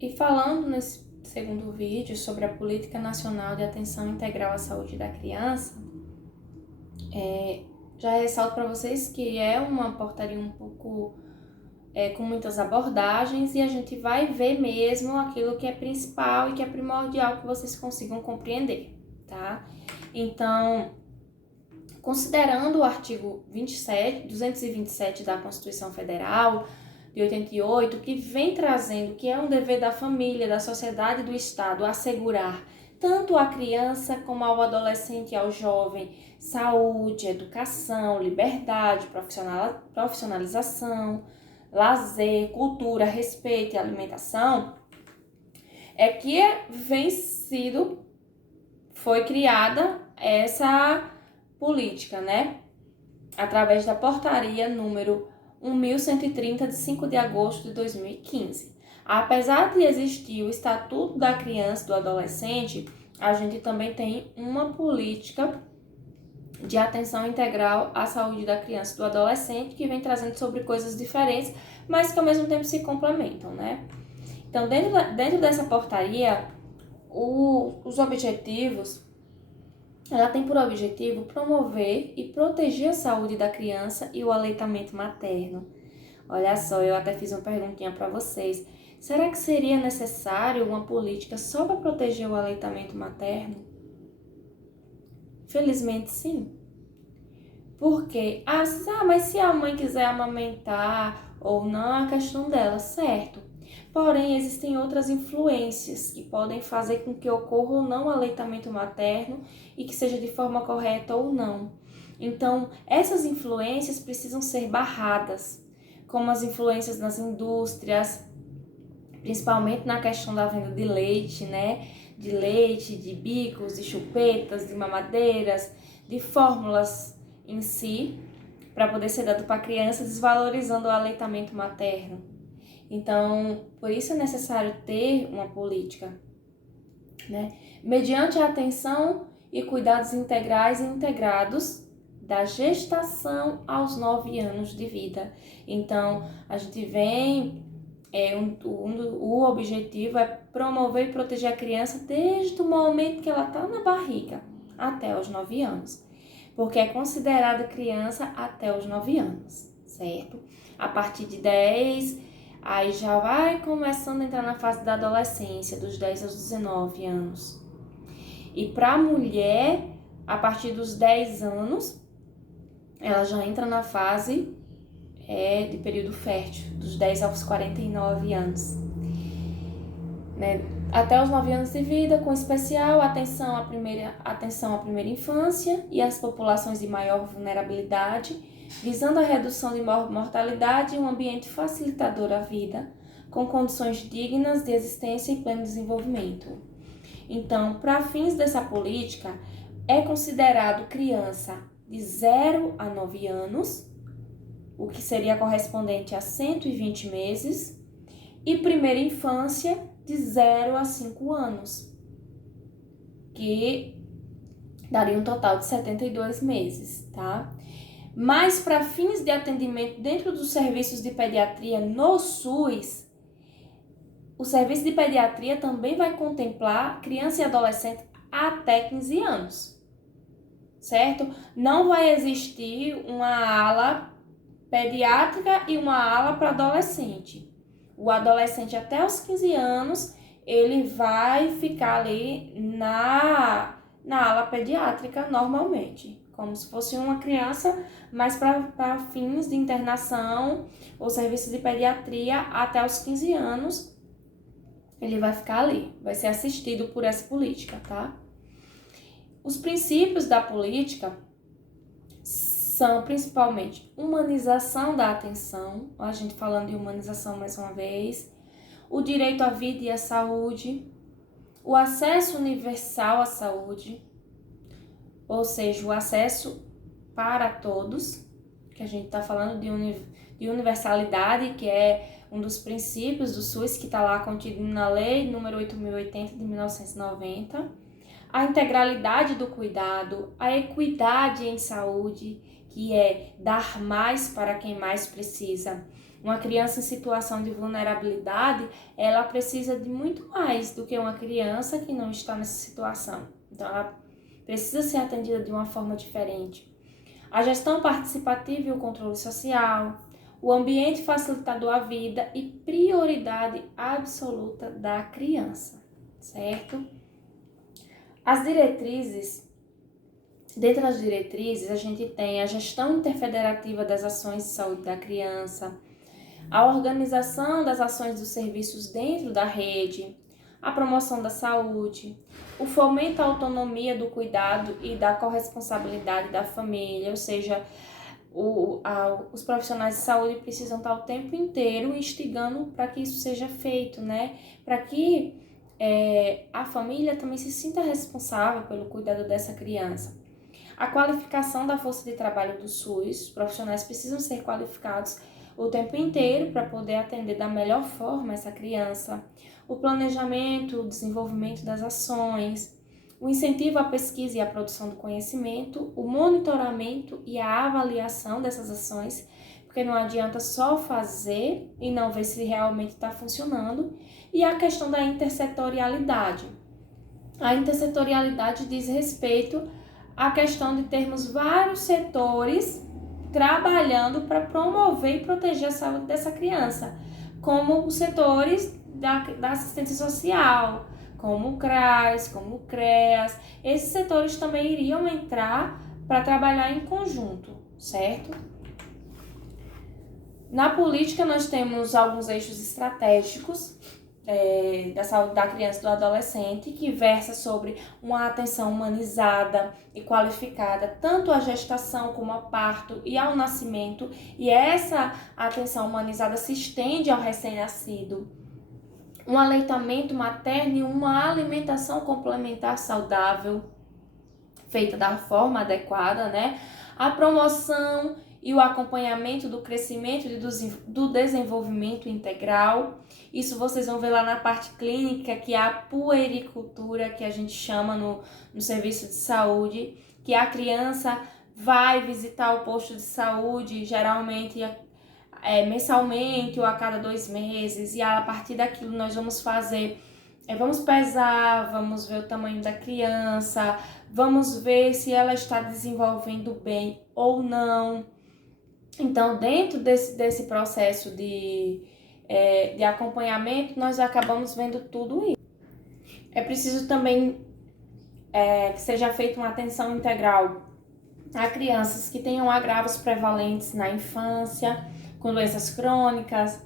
E falando nesse segundo vídeo sobre a Política Nacional de Atenção Integral à Saúde da Criança, já ressalto para vocês que é uma portaria um pouco com muitas abordagens e a gente vai ver mesmo aquilo que é principal e que é primordial que vocês consigam compreender, tá? Então, considerando o artigo 227 da Constituição Federal de 88, que vem trazendo que é um dever da família, da sociedade e do Estado assegurar tanto à criança como ao adolescente e ao jovem saúde, educação, liberdade, profissionalização, lazer, cultura, respeito e alimentação, é que foi criada essa política, né? Através da portaria número 1130 de 5 de agosto de 2015. Apesar de existir o Estatuto da Criança e do Adolescente, a gente também tem uma política de atenção integral à saúde da criança e do adolescente que vem trazendo sobre coisas diferentes, mas que ao mesmo tempo se complementam, né? Então, dentro dessa portaria, os objetivos, ela tem por objetivo promover e proteger a saúde da criança e o aleitamento materno. Olha só, eu até fiz uma perguntinha para vocês. Será que seria necessário uma política só para proteger o aleitamento materno? Felizmente, sim. Porque, mas se a mãe quiser amamentar ou não, é a questão dela, certo? Porém, existem outras influências que podem fazer com que ocorra ou não o aleitamento materno e que seja de forma correta ou não. Então, essas influências precisam ser barradas, como as influências nas indústrias, principalmente na questão da venda de leite, né? De leite, de bicos, de chupetas, de mamadeiras, de fórmulas em si, para poder ser dado para a criança, desvalorizando o aleitamento materno. Então, por isso é necessário ter uma política, né? Mediante a atenção e cuidados integrais e integrados da gestação aos 9 anos de vida. Então, a gente vem, o objetivo é promover e proteger a criança desde o momento que ela está na barriga até os 9 anos. Porque é considerada criança até os 9 anos, certo? A partir de 10, aí já vai começando a entrar na fase da adolescência, dos 10 aos 19 anos. E para a mulher, a partir dos 10 anos, ela já entra na fase de período fértil, dos 10 aos 49 anos. Né? Até os 9 anos de vida, com especial atenção à primeira infância e às populações de maior vulnerabilidade, visando a redução de mortalidade e um ambiente facilitador à vida, com condições dignas de existência e pleno desenvolvimento. Então, para fins dessa política, é considerado criança de 0 a 9 anos, o que seria correspondente a 120 meses, e primeira infância de 0 a 5 anos, que daria um total de 72 meses, tá? Mas para fins de atendimento dentro dos serviços de pediatria no SUS, o serviço de pediatria também vai contemplar criança e adolescente até 15 anos, certo? Não vai existir uma ala pediátrica e uma ala para adolescente. O adolescente até os 15 anos, ele vai ficar ali na ala pediátrica normalmente, como se fosse uma criança, mas para fins de internação ou serviço de pediatria até os 15 anos, ele vai ficar ali, vai ser assistido por essa política, tá? Os princípios da política são principalmente humanização da atenção, a gente falando de humanização mais uma vez, o direito à vida e à saúde, o acesso universal à saúde, ou seja, o acesso para todos, que a gente está falando de universalidade, que é um dos princípios do SUS que está lá contido na Lei número 8.080 de 1990, a integralidade do cuidado, a equidade em saúde, que é dar mais para quem mais precisa, Uma criança em situação de vulnerabilidade, ela precisa de muito mais do que uma criança que não está nessa situação. Então, ela precisa ser atendida de uma forma diferente. A gestão participativa e o controle social, o ambiente facilitador à vida e prioridade absoluta da criança, certo? As diretrizes, dentro das diretrizes, a gente tem a gestão interfederativa das ações de saúde da criança, a organização das ações dos serviços dentro da rede, a promoção da saúde, o fomento à autonomia do cuidado e da corresponsabilidade da família, ou seja, os profissionais de saúde precisam estar o tempo inteiro instigando para que isso seja feito, né? Para que a família também se sinta responsável pelo cuidado dessa criança. A qualificação da força de trabalho do SUS, os profissionais precisam ser qualificados o tempo inteiro para poder atender da melhor forma essa criança. O planejamento, o desenvolvimento das ações, o incentivo à pesquisa e à produção do conhecimento, o monitoramento e a avaliação dessas ações, porque não adianta só fazer e não ver se realmente está funcionando, e a questão da intersetorialidade. A intersetorialidade diz respeito à questão de termos vários setores trabalhando para promover e proteger a saúde dessa criança, como os setores da assistência social, como o CRAS, como o CREAS. Esses setores também iriam entrar para trabalhar em conjunto, certo? Na política, nós temos alguns eixos estratégicos da saúde da criança e do adolescente, que versa sobre uma atenção humanizada e qualificada, tanto à gestação como ao parto e ao nascimento, e essa atenção humanizada se estende ao recém-nascido. Um aleitamento materno e uma alimentação complementar saudável, feita da forma adequada, né? A promoção e o acompanhamento do crescimento e do desenvolvimento integral. Isso vocês vão ver lá na parte clínica, que é a puericultura, que a gente chama no serviço de saúde, que a criança vai visitar o posto de saúde, geralmente mensalmente ou a cada 2 meses, e a partir daquilo nós vamos fazer, vamos pesar, vamos ver o tamanho da criança, vamos ver se ela está desenvolvendo bem ou não. Então, dentro desse processo de acompanhamento, nós acabamos vendo tudo isso. É preciso também que seja feita uma atenção integral a crianças que tenham agravos prevalentes na infância, com doenças crônicas.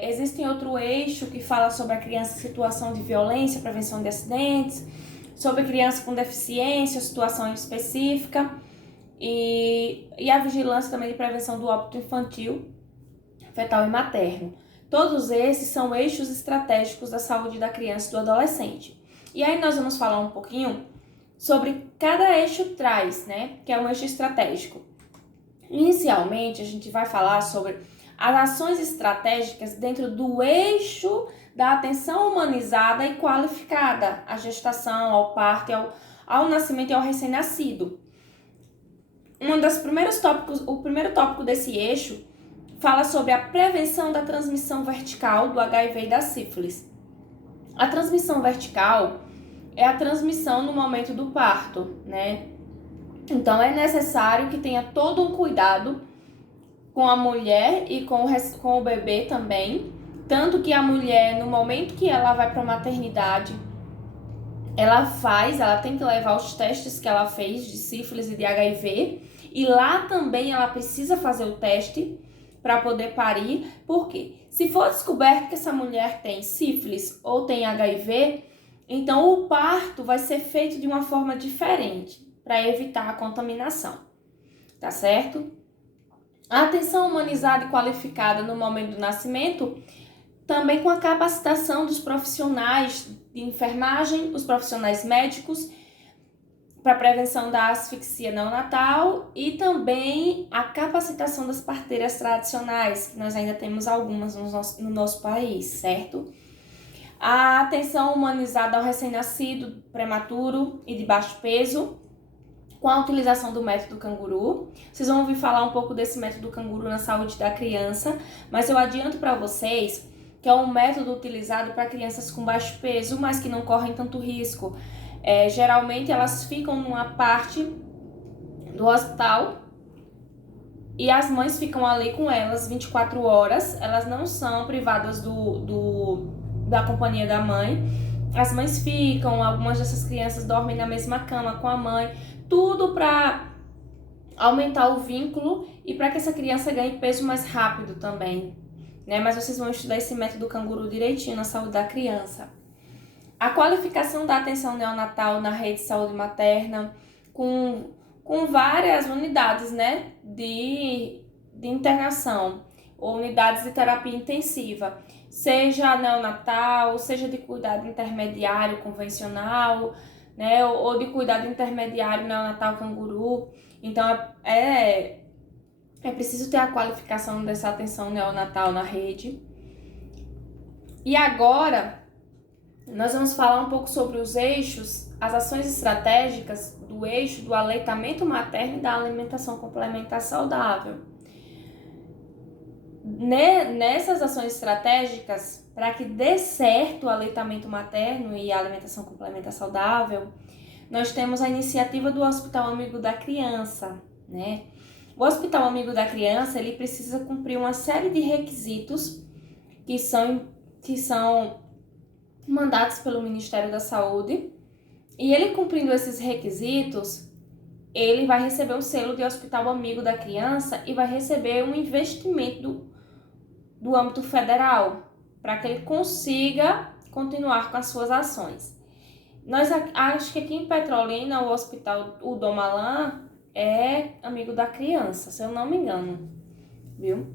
Existe outro eixo que fala sobre a criança em situação de violência, prevenção de acidentes, sobre a criança com deficiência, situação específica, e a vigilância também de prevenção do óbito infantil, fetal e materno. Todos esses são eixos estratégicos da saúde da criança e do adolescente. E aí nós vamos falar um pouquinho sobre cada eixo traz, né, que é um eixo estratégico. Inicialmente, a gente vai falar sobre as ações estratégicas dentro do eixo da atenção humanizada e qualificada à gestação, ao parto, ao nascimento e ao recém-nascido. O primeiro tópico desse eixo fala sobre a prevenção da transmissão vertical do HIV e da sífilis. A transmissão vertical é a transmissão no momento do parto, né? Então, é necessário que tenha todo um cuidado com a mulher e com o bebê também. Tanto que a mulher, no momento que ela vai para a maternidade, ela tem que levar os testes que ela fez de sífilis e de HIV. E lá também ela precisa fazer o teste para poder parir. Por quê? Se for descoberto que essa mulher tem sífilis ou tem HIV, então o parto vai ser feito de uma forma diferente, para evitar a contaminação, tá certo? A atenção humanizada e qualificada no momento do nascimento, também com a capacitação dos profissionais de enfermagem, os profissionais médicos, para prevenção da asfixia neonatal, e também a capacitação das parteiras tradicionais, que nós ainda temos algumas no nosso país, certo? A atenção humanizada ao recém-nascido, prematuro e de baixo peso, com a utilização do método canguru. Vocês vão ouvir falar um pouco desse método canguru na saúde da criança, mas eu adianto para vocês que é um método utilizado para crianças com baixo peso, mas que não correm tanto risco. Geralmente elas ficam numa parte do hospital e as mães ficam ali com elas 24 horas, elas não são privadas da companhia da mãe. As mães ficam, algumas dessas crianças dormem na mesma cama com a mãe, tudo para aumentar o vínculo e para que essa criança ganhe peso mais rápido também, né? Mas vocês vão estudar esse método canguru direitinho na saúde da criança. A qualificação da atenção neonatal na rede de saúde materna, com várias unidades, né, de internação, ou unidades de terapia intensiva, seja neonatal, seja de cuidado intermediário convencional, né, ou de cuidado intermediário neonatal canguru. Então, é preciso ter a qualificação dessa atenção neonatal na rede. E agora, nós vamos falar um pouco sobre os eixos, as ações estratégicas do eixo do aleitamento materno e da alimentação complementar saudável. Nessas ações estratégicas, para que dê certo o aleitamento materno e a alimentação complementar saudável, nós temos a iniciativa do Hospital Amigo da Criança, né? O Hospital Amigo da Criança, ele precisa cumprir uma série de requisitos que são mandados pelo Ministério da Saúde, e ele cumprindo esses requisitos, ele vai receber o selo de Hospital Amigo da Criança e vai receber um investimento do âmbito federal, para que ele consiga continuar com as suas ações. Acho que aqui em Petrolina, o Hospital Dom Malan é amigo da criança, se eu não me engano, viu?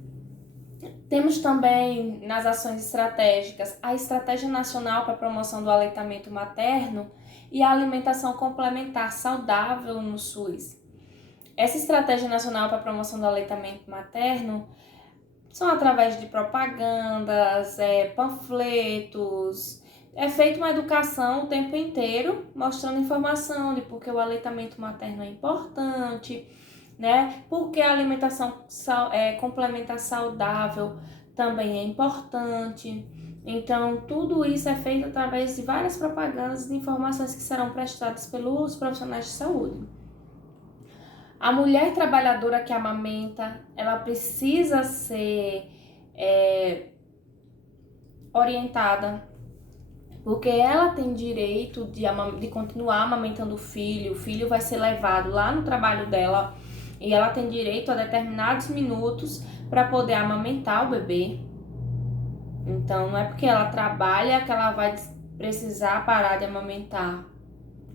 Temos também nas ações estratégicas a Estratégia Nacional para a Promoção do Aleitamento Materno e a Alimentação Complementar Saudável no SUS. Essa Estratégia Nacional para a Promoção do Aleitamento Materno são através de propagandas, panfletos, é feita uma educação o tempo inteiro, mostrando informação de por que o aleitamento materno é importante, né? Porque a alimentação complementar saudável também é importante. Então, tudo isso é feito através de várias propagandas e informações que serão prestadas pelos profissionais de saúde. A mulher trabalhadora que amamenta, ela precisa ser orientada, porque ela tem direito de continuar amamentando o filho vai ser levado lá no trabalho dela e ela tem direito a determinados minutos para poder amamentar o bebê. Então, não é porque ela trabalha que ela vai precisar parar de amamentar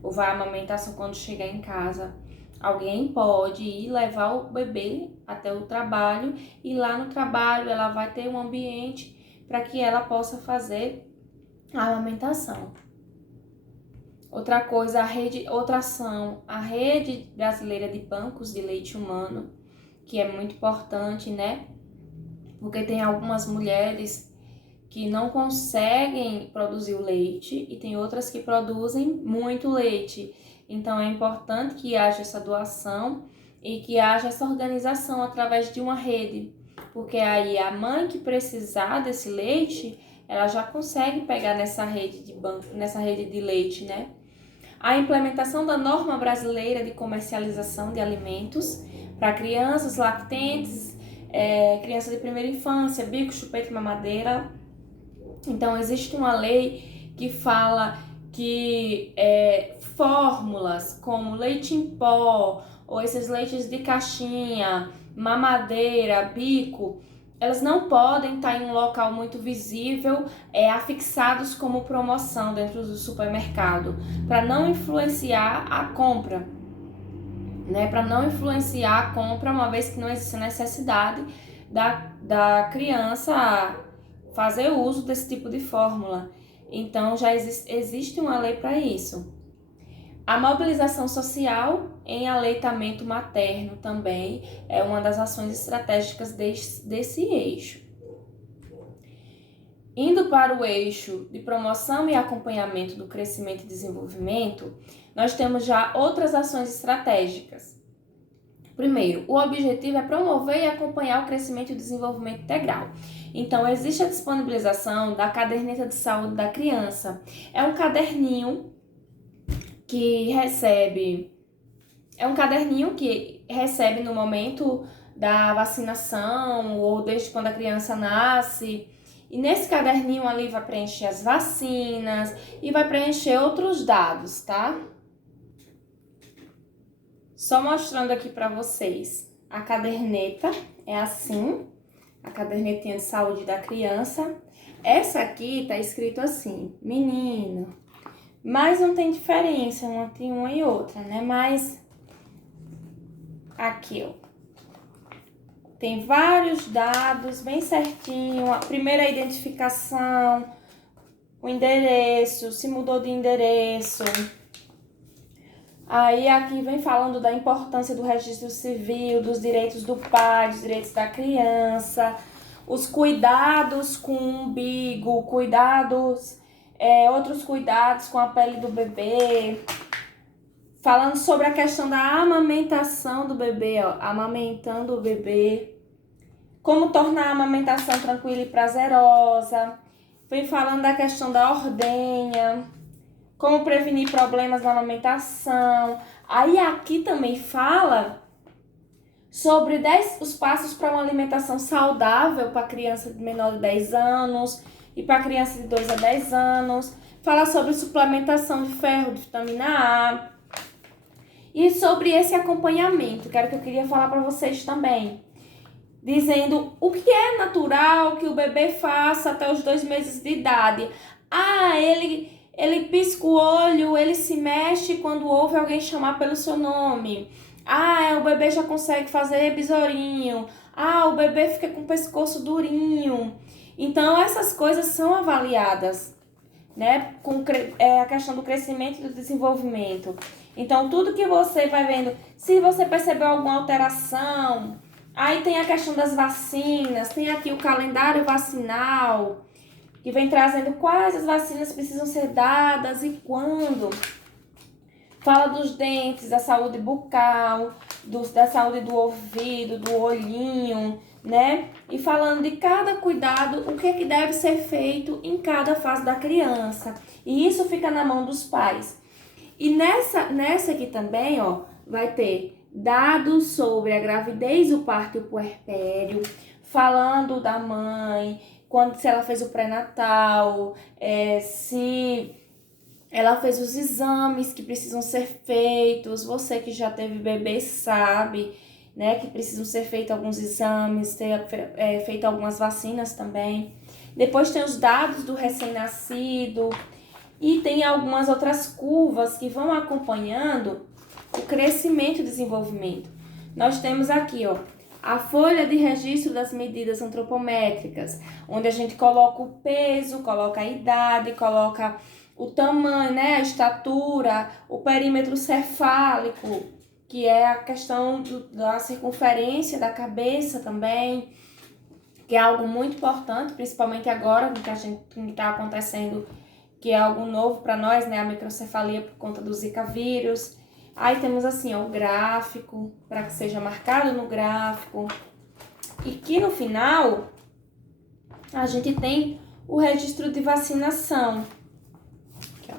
ou vai amamentar só quando chegar em casa. Alguém pode ir levar o bebê até o trabalho e lá no trabalho ela vai ter um ambiente para que ela possa fazer a amamentação. Outra coisa, outra ação, a Rede Brasileira de Bancos de Leite Humano, que é muito importante, né? Porque tem algumas mulheres que não conseguem produzir o leite e tem outras que produzem muito leite. Então, é importante que haja essa doação e que haja essa organização através de uma rede, porque aí a mãe que precisar desse leite, ela já consegue pegar nessa rede de banco, nessa rede de leite, né? A implementação da norma brasileira de comercialização de alimentos para crianças lactentes, crianças de primeira infância, bico, chupeta e mamadeira. Então, existe uma lei que fala que fórmulas como leite em pó ou esses leites de caixinha, mamadeira, bico, elas não podem estar em um local muito visível, afixados como promoção dentro do supermercado, para não influenciar a compra, né? Para não influenciar a compra, uma vez que não existe necessidade da criança fazer uso desse tipo de fórmula. Então, já existe uma lei para isso. A mobilização social em aleitamento materno também é uma das ações estratégicas desse eixo. Indo para o eixo de promoção e acompanhamento do crescimento e desenvolvimento, nós temos já outras ações estratégicas. Primeiro, o objetivo é promover e acompanhar o crescimento e o desenvolvimento integral. Então, existe a disponibilização da caderneta de saúde da criança. É um caderninho que recebe no momento da vacinação ou desde quando a criança nasce. E nesse caderninho ali vai preencher as vacinas e vai preencher outros dados, tá? Só mostrando aqui para vocês. A caderneta é assim, a cadernetinha de saúde da criança. Essa aqui tá escrito assim, menino. Mas não tem diferença entre uma e outra, né? Mas aqui, ó. Tem vários dados bem certinho. A primeira identificação, o endereço, se mudou de endereço. Aí aqui vem falando da importância do registro civil, dos direitos do pai, dos direitos da criança, os cuidados com o umbigo, outros cuidados com a pele do bebê. Falando sobre a questão da amamentação do bebê, ó, amamentando o bebê. Como tornar a amamentação tranquila e prazerosa. Vem falando da questão da ordenha. Como prevenir problemas na amamentação. Aí aqui também fala sobre os passos para uma alimentação saudável para criança de menor de 10 anos e para criança de 2 a 10 anos. Fala sobre suplementação de ferro, de vitamina A. E sobre esse acompanhamento, que era o que eu queria falar para vocês também. Dizendo o que é natural que o bebê faça até os 2 meses de idade. Ele pisca o olho, ele se mexe quando ouve alguém chamar pelo seu nome. O bebê já consegue fazer besourinho. O bebê fica com o pescoço durinho. Então, essas coisas são avaliadas, né? Com a questão do crescimento e do desenvolvimento. Então, tudo que você vai vendo, se você percebeu alguma alteração, aí tem a questão das vacinas, tem aqui o calendário vacinal, que vem trazendo quais as vacinas precisam ser dadas e quando. Fala dos dentes, da saúde bucal, da saúde do ouvido, do olhinho, né? E falando de cada cuidado, o que deve ser feito em cada fase da criança. E isso fica na mão dos pais. E nessa aqui também, ó, vai ter dados sobre a gravidez, o parto e o puerpério, falando da mãe, se ela fez o pré-natal, se ela fez os exames que precisam ser feitos. Você que já teve bebê sabe, né, que precisam ser feitos alguns exames, feito algumas vacinas também. Depois tem os dados do recém-nascido e tem algumas outras curvas que vão acompanhando o crescimento e desenvolvimento. Nós temos aqui, ó, a folha de registro das medidas antropométricas, onde a gente coloca o peso, coloca a idade, coloca o tamanho, né, a estatura, o perímetro cefálico, que é a questão da circunferência da cabeça também, que é algo muito importante, principalmente agora que está acontecendo, que é algo novo para nós, né, a microcefalia por conta do Zika vírus. Aí temos assim, ó, o gráfico, para que seja marcado no gráfico. E que no final, a gente tem o registro de vacinação. Aqui, ó.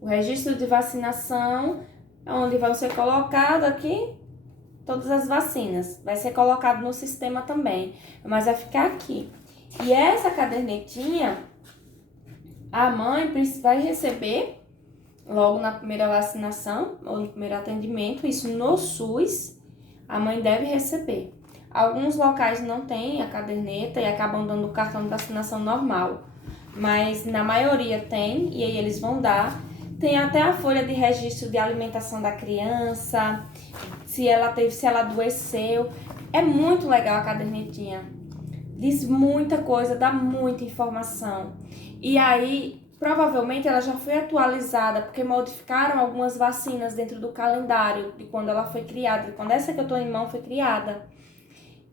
O registro de vacinação é onde vai ser colocado aqui todas as vacinas. Vai ser colocado no sistema também, mas vai ficar aqui. E essa cadernetinha, a mãe vai receber logo na primeira vacinação, ou no primeiro atendimento, isso no SUS, a mãe deve receber. Alguns locais não têm a caderneta e acabam dando o cartão de vacinação normal, mas na maioria tem, e aí eles vão dar. Tem até a folha de registro de alimentação da criança, se ela adoeceu. É muito legal a cadernetinha, diz muita coisa, dá muita informação. E aí, provavelmente ela já foi atualizada, porque modificaram algumas vacinas dentro do calendário de quando ela foi criada, de quando essa que eu tô em mão foi criada.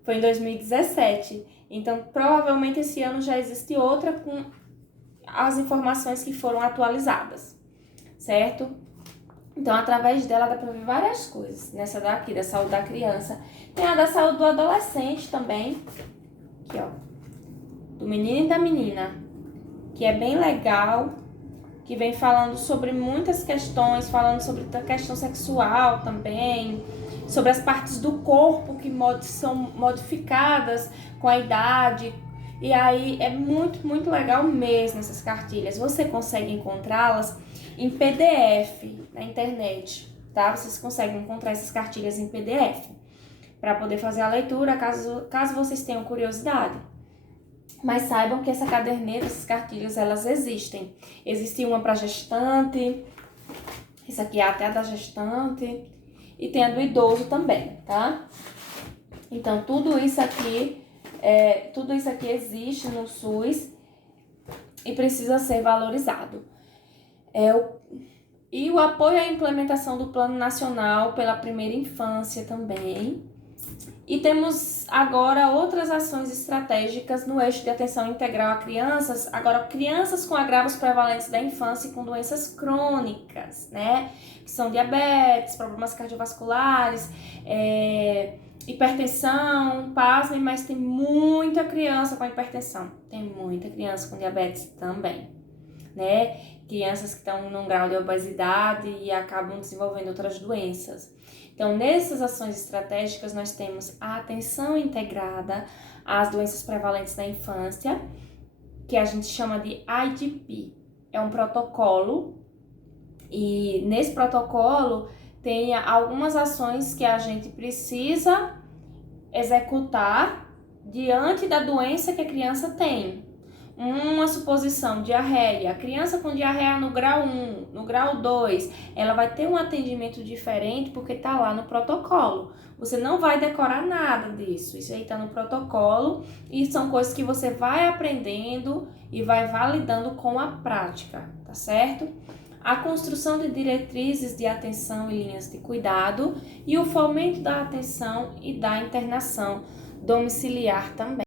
Foi em 2017. Então, provavelmente esse ano já existe outra com as informações que foram atualizadas, certo? Então, através dela dá para ver várias coisas. Nessa daqui, da saúde da criança. Tem a da saúde do adolescente também. Aqui, ó. Do menino e da menina. Que é bem legal. Que vem falando sobre muitas questões. Falando sobre a questão sexual também. Sobre as partes do corpo que são modificadas com a idade. E aí é muito, muito legal mesmo essas cartilhas. Você consegue encontrá-las em PDF na internet, tá? Vocês conseguem encontrar essas cartilhas em PDF para poder fazer a leitura, caso vocês tenham curiosidade. Mas saibam que essa caderneta, essas cartilhas, elas existem. Existe uma para gestante, isso aqui é até a da gestante, e tem a do idoso também, tá? Então, tudo isso aqui existe no SUS e precisa ser valorizado. E o apoio à implementação do Plano Nacional pela Primeira Infância também. E temos agora outras ações estratégicas no eixo de atenção integral a crianças, agora crianças com agravos prevalentes da infância e com doenças crônicas, né? Que são diabetes, problemas cardiovasculares, hipertensão, pasmem, mas tem muita criança com hipertensão, tem muita criança com diabetes também, né? Crianças que estão num grau de obesidade e acabam desenvolvendo outras doenças. Então, nessas ações estratégicas, nós temos a atenção integrada às doenças prevalentes da infância, que a gente chama de IDP. É um protocolo e nesse protocolo tem algumas ações que a gente precisa executar diante da doença que a criança tem. Uma suposição, diarreia. A criança com diarreia no grau 1, no grau 2, ela vai ter um atendimento diferente porque está lá no protocolo. Você não vai decorar nada disso. Isso aí está no protocolo e são coisas que você vai aprendendo e vai validando com a prática, tá certo? A construção de diretrizes de atenção e linhas de cuidado e o fomento da atenção e da internação domiciliar também.